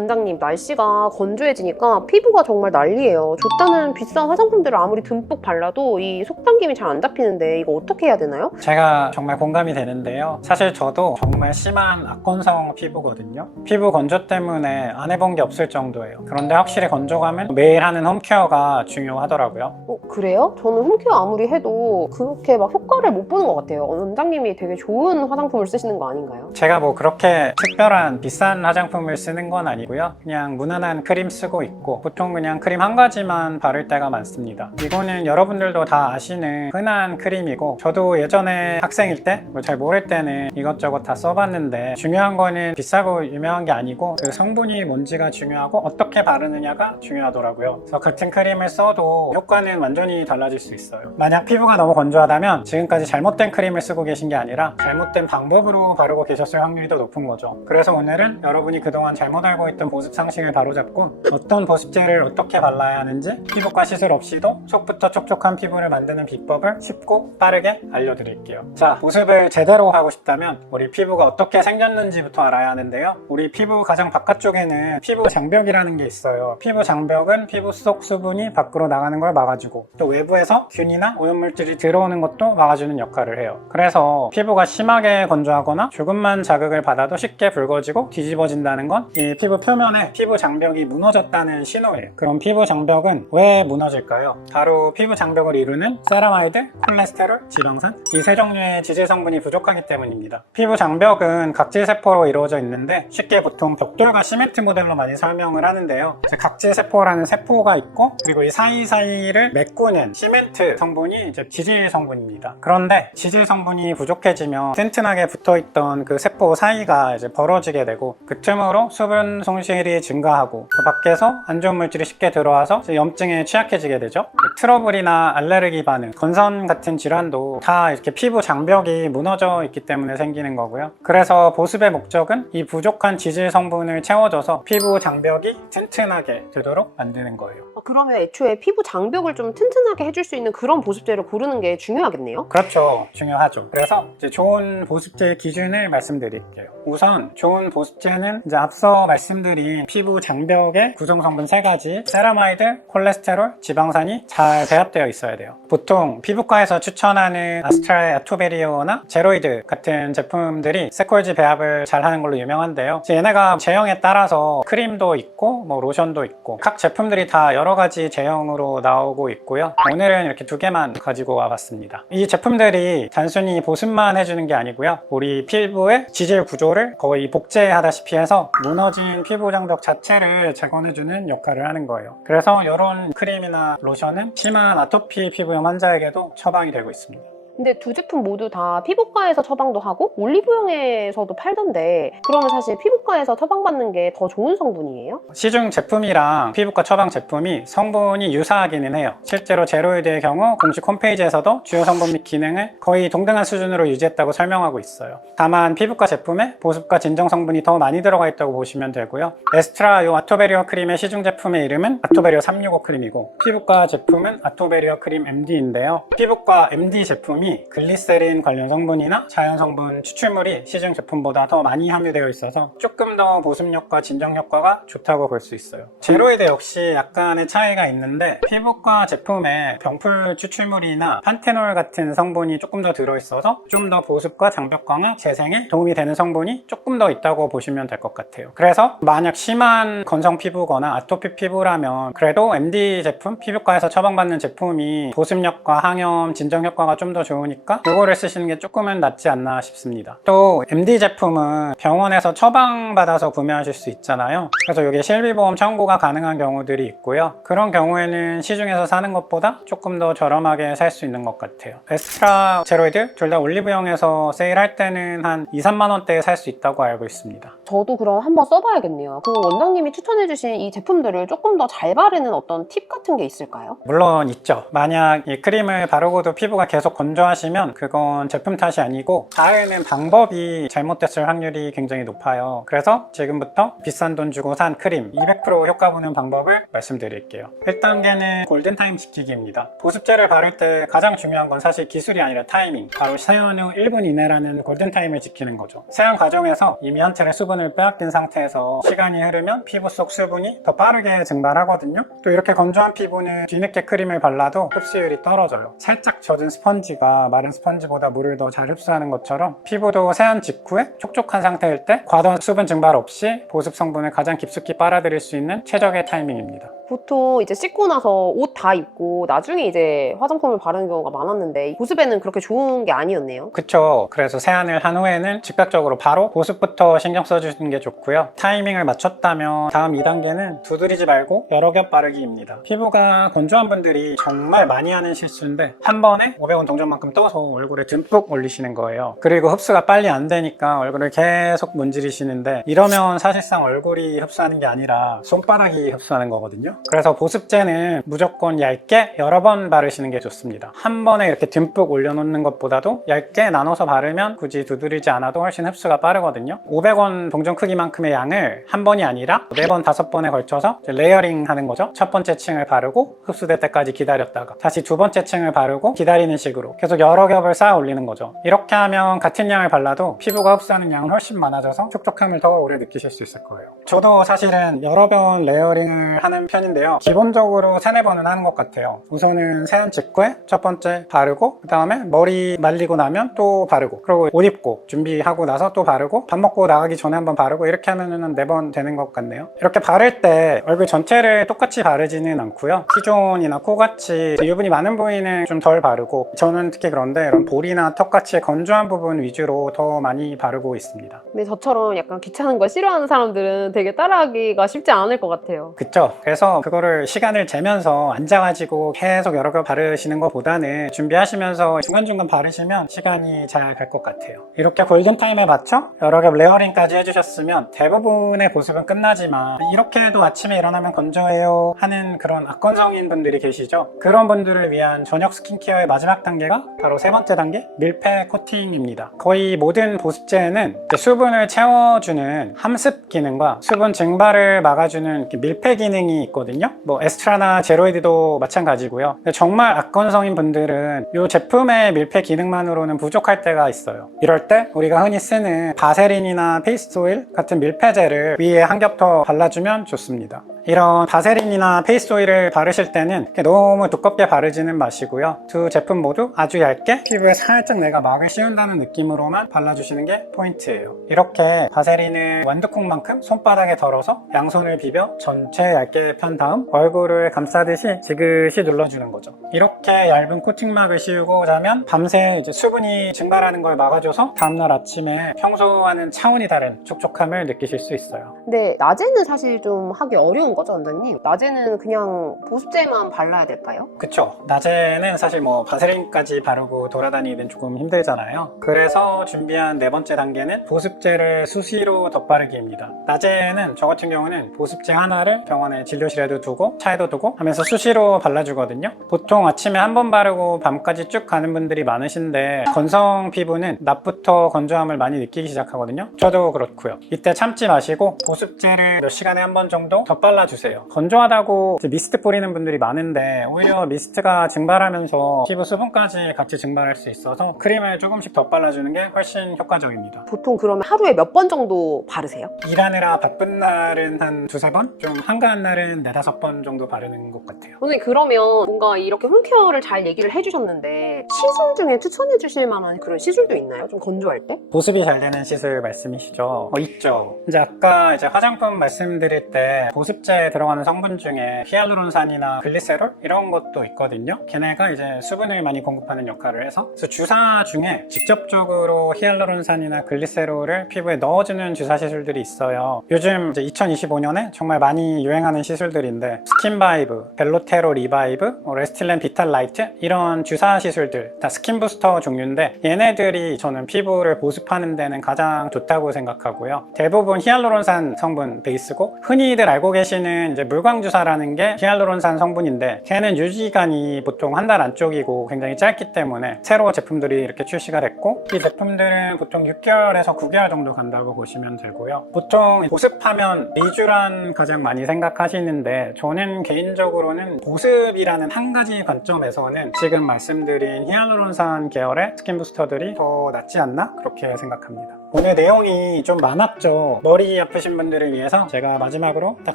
원장님, 날씨가 건조해지니까 피부가 정말 난리예요. 좋다는 비싼 화장품들을 아무리 듬뿍 발라도 이 속당김이 잘 안 잡히는데 이거 어떻게 해야 되나요? 제가 정말 공감이 되는데요. 사실 저도 정말 심한 악건성 피부거든요. 피부 건조 때문에 안 해본 게 없을 정도예요. 그런데 확실히 건조감은 매일 하는 홈케어가 중요하더라고요. 그래요? 저는 홈케어 아무리 해도 그렇게 막 효과를 못 보는 것 같아요. 원장님이 되게 좋은 화장품을 쓰시는 거 아닌가요? 제가 뭐 그렇게 특별한 비싼 화장품을 쓰는 건 아니고요. 그냥 무난한 크림 쓰고 있고 보통 그냥 크림 한 가지만 바를 때가 많습니다. 이거는 여러분들도 다 아시는 흔한 크림이고 저도 예전에 학생일 때 잘 모를 때는 이것저것 다 써봤는데 중요한 거는 비싸고 유명한 게 아니고 그 성분이 뭔지가 중요하고 어떻게 바르느냐가 중요하더라고요. 그래서 같은 크림을 써도 효과는 완전히 달라질 수 있어요. 만약 피부가 너무 건조하다면 지금까지 잘못된 크림을 쓰고 계신 게 아니라 잘못된 방법으로 바르고 계셨을 확률이 더 높은 거죠. 그래서 오늘은 여러분이 그동안 잘못 알고 있던 보습 상식을 바로잡고 어떤 보습제를 어떻게 발라야 하는지 피부과 시술 없이도 속부터 촉촉한 피부를 만드는 비법을 쉽고 빠르게 알려드릴게요. 자, 보습을 제대로 하고 싶다면 우리 피부가 어떻게 생겼는지부터 알아야 하는데요. 우리 피부 가장 바깥쪽에는 피부 장벽이라는 게 있어요. 피부 장벽은 피부 속 수분이 밖으로 나가는 걸 막아주고 또 외부에서 균이나 오염물질이 들어오는 것도 막아주는 역할을 해요. 그래서 피부가 심하게 건조하거나 조금만 자극을 받아도 쉽게 붉어지고 뒤집어진다는 건 이 피부 표면에 피부 장벽이 무너졌다는 신호예요. 그럼 피부 장벽은 왜 무너질까요? 바로 피부 장벽을 이루는 세라마이드, 콜레스테롤, 지방산 이 세 종류의 지질 성분이 부족하기 때문입니다. 피부 장벽은 각질세포로 이루어져 있는데 쉽게 보통 벽돌과 시멘트 모델로 많이 설명을 하는데요. 각질세포라는 세포가 있고 그리고 이 사이사이를 메꾸는 시멘트 성분이 이제 지질 성분입니다. 그런데 지질 성분이 부족해지면 튼튼하게 붙어있던 그 세포 사이가 이제 벌어지게 되고 그 틈으로 수분 손실이 증가하고 그 밖에서 안 좋은 물질이 쉽게 들어와서 염증에 취약해지게 되죠. 트러블이나 알레르기 반응, 건선 같은 질환도 다 이렇게 피부 장벽이 무너져 있기 때문에 생기는 거고요. 그래서 보습의 목적은 이 부족한 지질 성분을 채워줘서 피부 장벽이 튼튼하게 되도록 만드는 거예요. 그러면 애초에 피부 장벽을 좀 튼튼하게 해줄 수 있는 그런 보습제를 고르는 게 중요하겠네요? 그렇죠. 중요하죠. 그래서 이제 좋은 보습제 기준을 말씀드릴게요. 우선 좋은 보습제는 이제 앞서 말씀드린 피부 장벽의 구성 성분 3가지 세라마이드, 콜레스테롤, 지방산이 잘 배합되어 있어야 돼요. 보통 피부과에서 추천하는 아스트랄 아토베리오나 제로이드 같은 제품들이 세콜지 배합을 잘 하는 걸로 유명한데요. 얘네가 제형에 따라서 크림도 있고 뭐 로션도 있고 각 제품들이 다 여러 가지 제형으로 나오고 있고요. 오늘은 이렇게 2개만 가지고 와봤습니다. 이 제품들이 단순히 보습만 해주는 게 아니고요. 우리 피부의 지질 구조를 거의 복제하다시피 해서 무너진 피부 장벽 자체를 재건해주는 역할을 하는 거예요. 그래서 이런 크림이나 로션은 심한 아토피 피부염 환자에게도 처방이 되고 있습니다. 근데 두 제품 모두 다 피부과에서 처방도 하고 올리브영에서도 팔던데 그러면 사실 피부과에서 처방받는 게 더 좋은 성분이에요? 시중 제품이랑 피부과 처방 제품이 성분이 유사하기는 해요. 실제로 제로이드의 경우 공식 홈페이지에서도 주요 성분 및 기능을 거의 동등한 수준으로 유지했다고 설명하고 있어요. 다만 피부과 제품에 보습과 진정 성분이 더 많이 들어가 있다고 보시면 되고요. 에스트라 요 아토베리어 크림의 시중 제품의 이름은 아토베리어 365 크림이고 피부과 제품은 아토베리어 크림 MD인데요. 피부과 MD 제품이 글리세린 관련 성분이나 자연 성분 추출물이 시중 제품보다 더 많이 함유되어 있어서 조금 더 보습력과 진정 효과가 좋다고 볼 수 있어요. 제로이드 역시 약간의 차이가 있는데 피부과 제품에 병풀 추출물이나 판테놀 같은 성분이 조금 더 들어있어서 좀 더 보습과 장벽 강화, 재생에 도움이 되는 성분이 조금 더 있다고 보시면 될 것 같아요. 그래서 만약 심한 건성 피부거나 아토피 피부라면 그래도 MD 제품, 피부과에서 처방받는 제품이 보습력과 항염, 진정 효과가 좀 더 좋으니까 이거를 쓰시는 게 조금은 낫지 않나 싶습니다. 또 MD 제품은 병원에서 처방받아서 구매하실 수 있잖아요. 그래서 이게 실비보험 청구가 가능한 경우들이 있고요. 그런 경우에는 시중에서 사는 것보다 조금 더 저렴하게 살 수 있는 것 같아요. 에스트라, 제로이드 둘 다 올리브영에서 세일할 때는 한 2, 3만 원대에 살 수 있다고 알고 있습니다. 저도 그럼 한번 써봐야겠네요. 그럼 원장님이 추천해주신 이 제품들을 조금 더 잘 바르는 어떤 팁 같은 게 있을까요? 물론 있죠. 만약 이 크림을 바르고도 피부가 계속 건조하시면 그건 제품 탓이 아니고 바르는 방법이 잘못됐을 확률이 굉장히 높아요. 그래서 지금부터 비싼 돈 주고 산 크림 200% 효과 보는 방법을 말씀드릴게요. 1단계는 골든타임 지키기입니다. 보습제를 바를 때 가장 중요한 건 사실 기술이 아니라 타이밍, 바로 세안 후 1분 이내라는 골든타임을 지키는 거죠. 세안 과정에서 이미 한 차례 수분 수분을 빼앗긴 상태에서 시간이 흐르면 피부 속 수분이 더 빠르게 증발하거든요. 또 이렇게 건조한 피부는 뒤늦게 크림을 발라도 흡수율이 떨어져요. 살짝 젖은 스펀지가 마른 스펀지보다 물을 더 잘 흡수하는 것처럼 피부도 세안 직후에 촉촉한 상태일 때 과도한 수분 증발 없이 보습 성분을 가장 깊숙이 빨아들일 수 있는 최적의 타이밍입니다. 보통 이제 씻고 나서 옷 다 입고 나중에 이제 화장품을 바르는 경우가 많았는데 보습에는 그렇게 좋은 게 아니었네요. 그쵸. 그래서 세안을 한 후에는 즉각적으로 바로 보습부터 신경 써주시는 게 좋고요. 타이밍을 맞췄다면 다음 2단계는 두드리지 말고 여러 겹 바르기입니다. 피부가 건조한 분들이 정말 많이 하는 실수인데 한 번에 500원 동전만큼 떠서 얼굴에 듬뿍 올리시는 거예요. 그리고 흡수가 빨리 안 되니까 얼굴을 계속 문지르시는데 이러면 사실상 얼굴이 흡수하는 게 아니라 손바닥이 흡수하는 거거든요. 그래서 보습제는 무조건 얇게 여러 번 바르시는 게 좋습니다. 한 번에 이렇게 듬뿍 올려놓는 것보다도 얇게 나눠서 바르면 굳이 두드리지 않아도 훨씬 흡수가 빠르거든요. 500원 동전 크기만큼의 양을 한 번이 아니라 4번, 5번에 걸쳐서 레이어링 하는 거죠. 첫 번째 층을 바르고 흡수될 때까지 기다렸다가 다시 두 번째 층을 바르고 기다리는 식으로 계속 여러 겹을 쌓아 올리는 거죠. 이렇게 하면 같은 양을 발라도 피부가 흡수하는 양은 훨씬 많아져서 촉촉함을 더 오래 느끼실 수 있을 거예요. 저도 사실은 여러 번 레이어링을 하는 편인데요. 기본적으로 3-4번은 하는 것 같아요. 우선은 세안 직후에 첫 번째 바르고 그 다음에 머리 말리고 나면 또 바르고 그리고 옷 입고 준비하고 나서 또 바르고 밥 먹고 나가기 전에 한번 바르고 이렇게 하면은 4번 되는 것 같네요. 이렇게 바를 때 얼굴 전체를 똑같이 바르지는 않고요. T존이나 코같이 유분이 많은 부위는 좀 덜 바르고 저는 특히 그런데 이런 볼이나 턱같이 건조한 부분 위주로 더 많이 바르고 있습니다. 근데 저처럼 약간 귀찮은 거 싫어하는 사람들은 되게 따라하기가 쉽지 않을 것 같아요. 그쵸? 그래서 그거를 시간을 재면서 앉아가지고 계속 여러 개 바르시는 것보다는 준비하시면서 중간중간 바르시면 시간이 잘 갈 것 같아요. 이렇게 골든타임에 맞춰 여러 개 레이어링까지 해주셨으면 대부분의 보습은 끝나지만 이렇게 해도 아침에 일어나면 건조해요 하는 그런 악건성인 분들이 계시죠? 그런 분들을 위한 저녁 스킨케어의 마지막 단계가 바로 3번째 단계 밀폐 코팅입니다. 거의 모든 보습제에는 수분을 채워주는 함습 기능과 수분 증발을 막아주는 밀폐 기능이 있거든요. 뭐 에스트라나 제로이드도 마찬가지고요. 근데 정말 악건성인 분들은 이 제품의 밀폐 기능만으로는 부족할 때가 있어요. 이럴 때 우리가 흔히 쓰는 바세린이나 페이스트 오일 같은 밀폐제를 위에 한 겹 더 발라주면 좋습니다. 이런 바세린이나 페이스트 오일을 바르실 때는 너무 두껍게 바르지는 마시고요. 두 제품 모두 아주 얇게 피부에 살짝 내가 막을 씌운다는 느낌으로만 발라주시는 게 포인트예요. 이렇게 바세린을 완두콩만큼 손바닥에 덜어서 양손을 비벼 전체 얇게 편 다음 얼굴을 감싸듯이 지그시 눌러주는 거죠. 이렇게 얇은 코팅막을 씌우고 자면 밤새 이제 수분이 증발하는 걸 막아줘서 다음날 아침에 평소와는 차원이 다른 촉촉함을 느끼실 수 있어요. 근데 낮에는 사실 좀 하기 어려운 거죠, 원장님? 낮에는 그냥 보습제만 발라야 될까요? 그쵸. 낮에는 사실 뭐 바세린까지 바르고 돌아다니기는 조금 힘들잖아요. 그래서 준비한 4번째 단계는 보습제를 수시로 덧바르기입니다. 낮에는 저 같은 경우는 보습제 하나를 병원에 진료실에도 두고 차에도 두고 하면서 수시로 발라주거든요. 보통 아침에 한 번 바르고 밤까지 쭉 가는 분들이 많으신데 건성 피부는 낮부터 건조함을 많이 느끼기 시작하거든요. 저도 그렇고요. 이때 참지 마시고 보습제를 몇 시간에 한 번 정도 덧발라주세요. 건조하다고 미스트 뿌리는 분들이 많은데 오히려 미스트가 증발하면서 피부 수분까지 같이 증발할 수 있어서 크림을 조금씩 덧발라주는 게 훨씬 효과적입니다. 보통 그러면 하루에 몇 번 정도 바르세요? 일하느라 바쁜 날은 한 2-3번? 좀 한가한 날은 4-5번 정도 바르는 것 같아요. 선생님, 그러면 뭔가 이렇게 홈케어를 잘 얘기를 해주셨는데 시술 중에 추천해 주실 만한 그런 시술도 있나요? 좀 건조할 때? 보습이 잘 되는 시술 말씀이시죠? 있죠. 이제 아까 화장품 말씀드릴 때 보습제에 들어가는 성분 중에 히알루론산이나 글리세롤 이런 것도 있거든요. 걔네가 이제 수분을 많이 공급하는 역할을 해서 그래서 주사 중에 직접적으로 히알루론산이나 글리세롤을 피부에 넣어주는 주사 시술들이 있어요. 요즘 이제 2025년에 정말 많이 유행하는 시술들인데 스킨바이브, 벨로테로 리바이브, 레스틸렌 비탈라이트 이런 주사 시술들 다 스킨 부스터 종류인데 얘네들이 저는 피부를 보습하는 데는 가장 좋다고 생각하고요. 대부분 히알루론산 성분 베이스고 흔히들 알고 계시는 이제 물광주사라는 게 히알루론산 성분인데 걔는 유지기간이 보통 한 달 안쪽이고 굉장히 짧기 때문에 새로 제품들이 이렇게 출시가 됐고 이 제품들은 보통 6개월에서 9개월 정도 간다고 보시면 되고요. 보통 보습하면 리쥬란 가장 많이 생각하시는데 저는 개인적으로는 보습이라는 한 가지 관점에서는 지금 말씀드린 히알루론산 계열의 스킨 부스터들이 더 낫지 않나? 그렇게 생각합니다. 오늘 내용이 좀 많았죠. 머리 아프신 분들을 위해서 제가 마지막으로 딱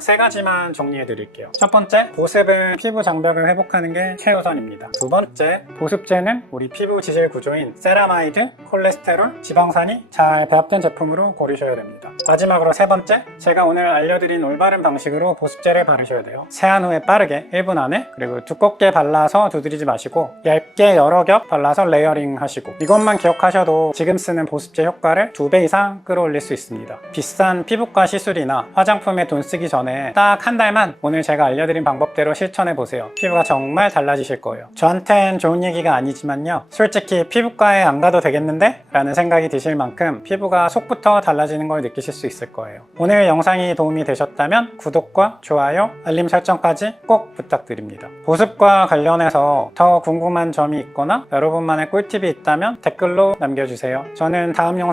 3가지만 정리해 드릴게요. 첫 번째, 보습은 피부 장벽을 회복하는 게 최우선입니다. 두 번째, 보습제는 우리 피부 지질 구조인 세라마이드, 콜레스테롤, 지방산이 잘 배합된 제품으로 고르셔야 됩니다. 마지막으로 세 번째, 제가 오늘 알려드린 올바른 방식으로 보습제를 바르셔야 돼요. 세안 후에 빠르게 1분 안에, 그리고 두껍게 발라서 두드리지 마시고 얇게 여러 겹 발라서 레이어링 하시고, 이것만 기억하셔도 지금 쓰는 보습제 효과를 2배 이상 끌어올릴 수 있습니다. 비싼 피부과 시술이나 화장품에 돈 쓰기 전에 딱 한 달만 오늘 제가 알려드린 방법대로 실천해 보세요. 피부가 정말 달라지실 거예요. 저한텐 좋은 얘기가 아니지만요, 솔직히 피부과에 안 가도 되겠는데? 라는 생각이 드실 만큼 피부가 속부터 달라지는 걸 느끼실 수 있을 거예요. 오늘 영상이 도움이 되셨다면 구독과 좋아요, 알림 설정까지 꼭 부탁드립니다. 보습과 관련해서 더 궁금한 점이 있거나 여러분만의 꿀팁이 있다면 댓글로 남겨주세요. 저는 다음 영상